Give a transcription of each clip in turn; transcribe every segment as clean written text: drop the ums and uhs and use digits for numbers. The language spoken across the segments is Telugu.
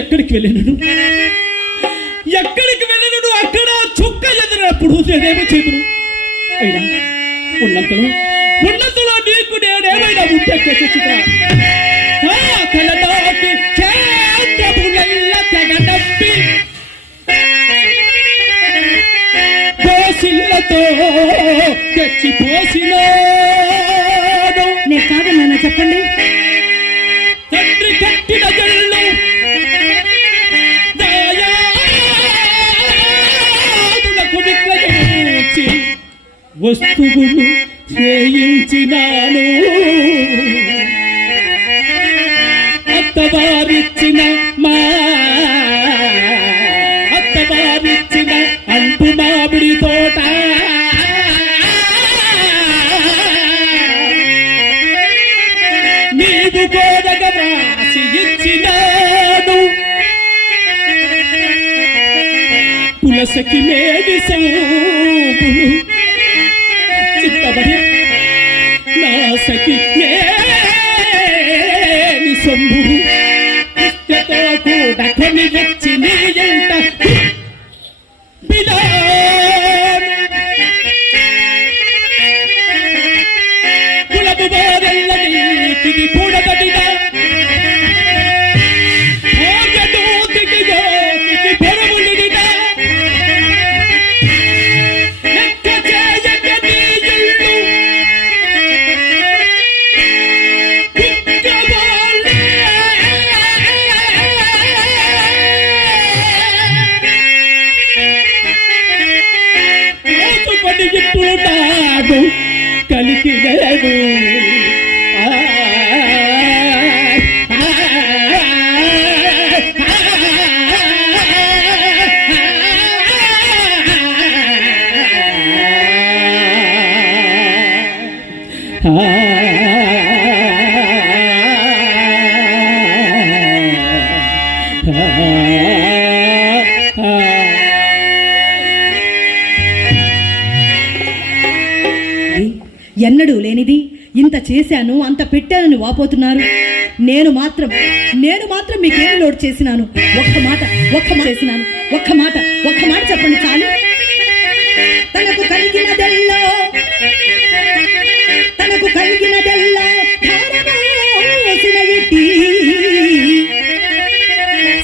ఎక్కడికి వెళ్ళినను అక్కడ చుక్క ఎదురప్పుడు నేనేమో చేతును అయినా ఉన్నంతలో నీకు నేనేమైనా ముట్టెక్కేసి తలదాటి చేతులెల్ల తెగనప్పి పోసిల్లతో తెచ్చి పోసినాడు. నేను కాదన్నా చెప్పండి. తండ్రి కట్టిన జల్లు దాయాదులకు విక్రయించి వస్తువులు చేయించినాను. అత్తవారిచ్చిన అంటు మామిడి తోట నీవు గోడగా రాసి ఇచ్చినాడు. పులసకి మేడి సౌపులు చిత్తబడి నా సఖి నేని సొమ్ము ఇష్టతో కూడా కొని వచ్చి నీ ఎంత కులపు బారెల్లని తిగి కూడబడిన ఆగదూతికి గోతికి పొరములిడిన లెక్క చేయక నీ ఇల్లు కుక్కవాళ్ళే పడి ఇట్టున్నాడు కలికినాడు. ఎన్నడూ లేనిది ఇంత చేశాను అంత పెట్టానని వాపోతున్నారు. నేను మాత్రం మీకేం లోడ్ చేసినాను? ఒక్క మాట చేసినాను. ఒక్క మాట చెప్పండి చాలు. తనకు కలిగినదెల్లా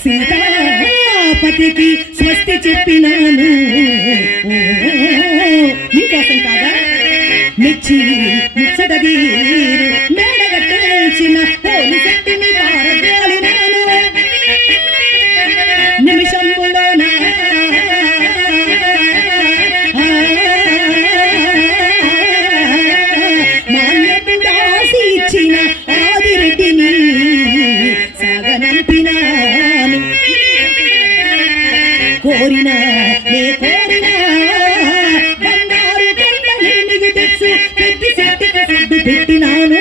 సీతాపతికి స్వస్తి చెప్పినాను. మీకోసం కాదా మెచ్చి ముచ్చటదీరు మేడగట్టిన పోలి శక్తిని పారగాలినాను. నిమిషంబులోన మాన్యపు రాసి ఇచ్చిన ఆదిరెడ్డిని సాగనంపినాను. కోరినా పెట్టినాను.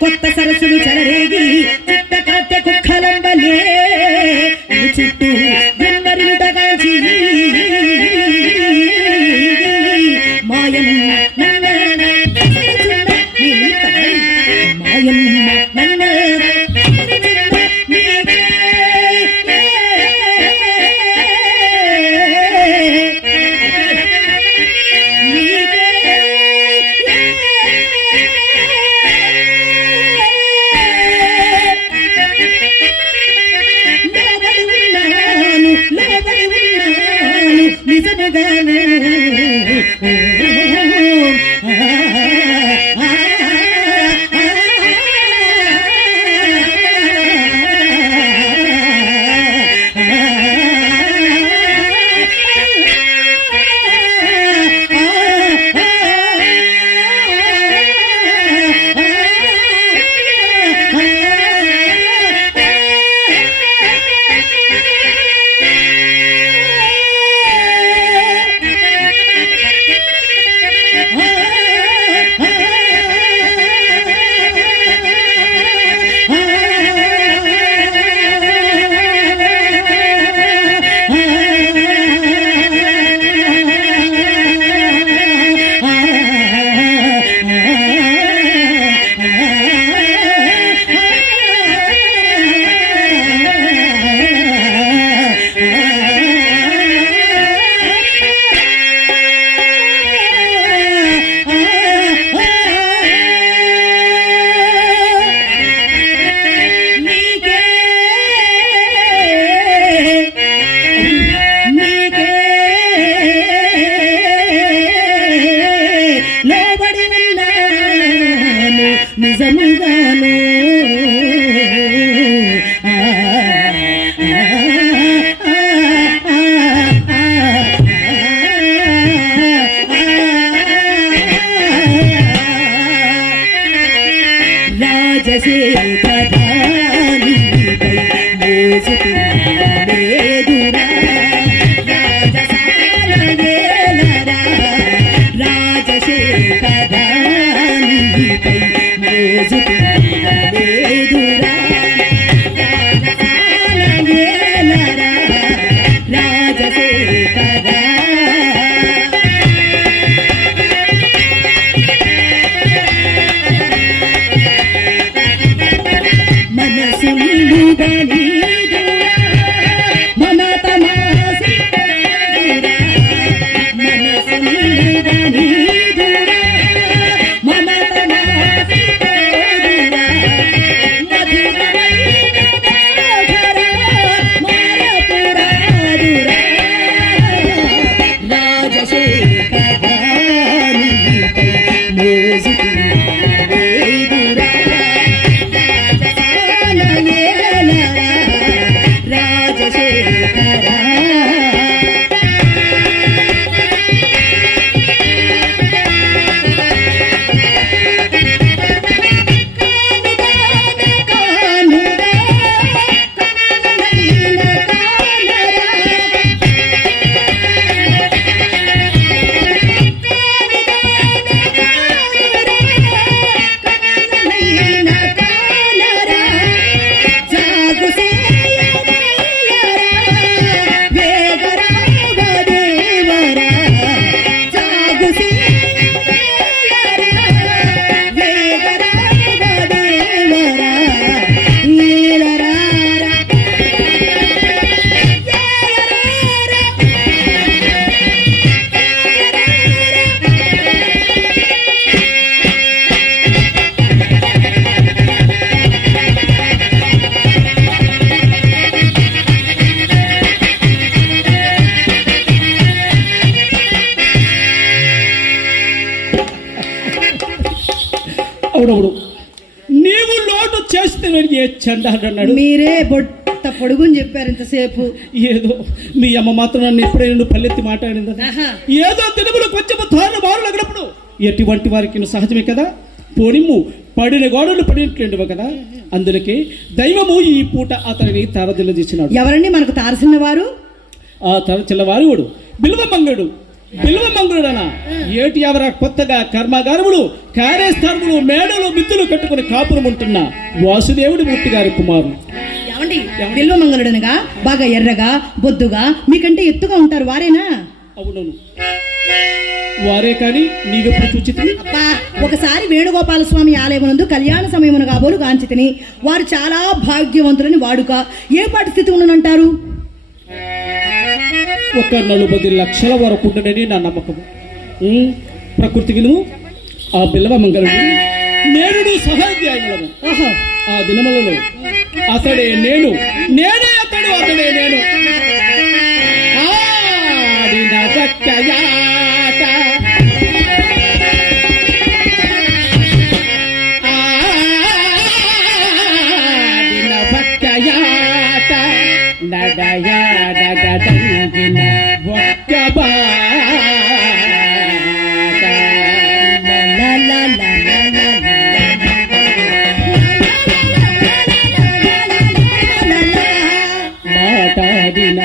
కొత్త సరస్సులు చెలరేగి చిత్త కాత్య కుక్కలంబలే చుట్టూ వెన్నరింతగాంచి మాయమ్మ అవునవును, నీవు లోటు చేస్తే ఏ చండాలన్నాడు. మీరే బొట్ట పొడుగుని చెప్పారు ఇంతసేపు. ఏదో మీ అమ్మ మాత్రం నన్ను ఎప్పుడే నుండి పల్లెత్తి మాట్లాడింది. ఏదో దినములు కొంచెం తాను బారు అగినప్పుడు ఎటువంటి వారికి సహజమే కదా. పోనిమ్ము పడిన గోడలు పడినట్లేంటివ కదా. అందుకే దైవము ఈ పూట అతనిని తారదిల్ల చేసినాడు. ఎవరండి మనకు తారసిన్న వారు? ఆ తరచిల్లవారు బిల్వమంగడు. బిల్వమంగళుడనా ఏటి ఎవర కొత్తగా కర్మాగారములు కార్యస్థానములు మేడలు మిత్తులు కట్టుకుని కాపురం ఉంటున్న వాసుదేవుడి మూర్తి గారి కుమారులు. బిల్వమంగళుడనగా బాగా ఎర్రగా బొద్దుగా మీకంటే ఎత్తుగా ఉంటారు వారేనా? అవునవును, వారే కాని నీవెప్పుడు చూచితివి? ఒకసారి వేణుగోపాల స్వామి ఆలయమునందు కళ్యాణ సమయమున కాబోలు గాంచితిని. వారు చాలా భాగ్యవంతులని వాడుక. ఏ పాటి స్థితి ఉండనంటారు? ఒక 40 లక్షల వరకు ఉండడని నా నమ్మకం. ప్రకృతి విలువ ఆ బిల్వమంగళుడు నేరుడు సహాధ్యాయులము. ఆ దినములలో అతడే నేను, నేనే అతడు, అతడే నేను. ఆడిన గట్టయాట ఆడిన భక్తయాట నడయాడగడంగిన ఒక్కబా మాటాడిన